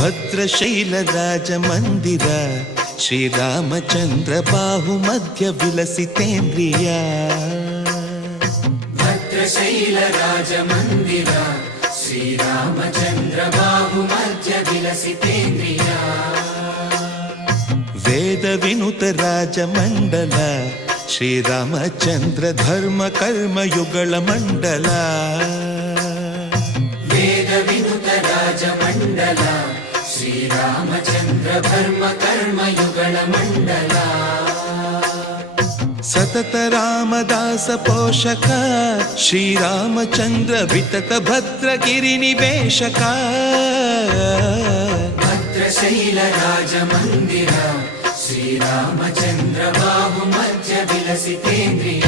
ಭದ್ರಶೈಲ ರಾಜ ಮಂದಿರ ಶ್ರೀರಾಮಚಂದ್ರ ಬಾಹು ಮಧ್ಯ ವಿಲಸಿತೇಂದ್ರಿಯ ಭದ್ರಶೈಲ ರಾಜ ಮಂದಿರ ಶ್ರೀರಾಮಚಂದ್ರ ಬಾಹು ಮಧ್ಯ ವಿಲಸಿತೇಂದ್ರಿಯ ವೇದ ವಿನುತ ರಾಜ ಮಂಡಲ ಶ್ರೀರಾಮಚಂದ್ರ ಧರ್ಮ ಕರ್ಮ ಯುಗಳ ಮಂಡಲ ವೇದ ವಿನುತ ರಾಜ ಮಂಡಲ ಶ್ರೀರಾಮಚಂದ್ರ ಧರ್ಮ ಕರ್ಮ ಯುಗಳ ಮಂಡಲ ಸತತ ರಾಮದಾಸ ಪೋಷಕ ಶ್ರೀರಾಮಚಂದ್ರ ವಿತತ ಭದ್ರಗಿರಿ ನಿವೇಶಕ ಭದ್ರಶೈಲ ರಾಜ ಮಂದಿರ ಶ್ರೀರಾಮಚಂದ್ರ ಬಾಹು ಮಧ್ಯ ವಿಲಸಿತೇಂದ್ರಿಯ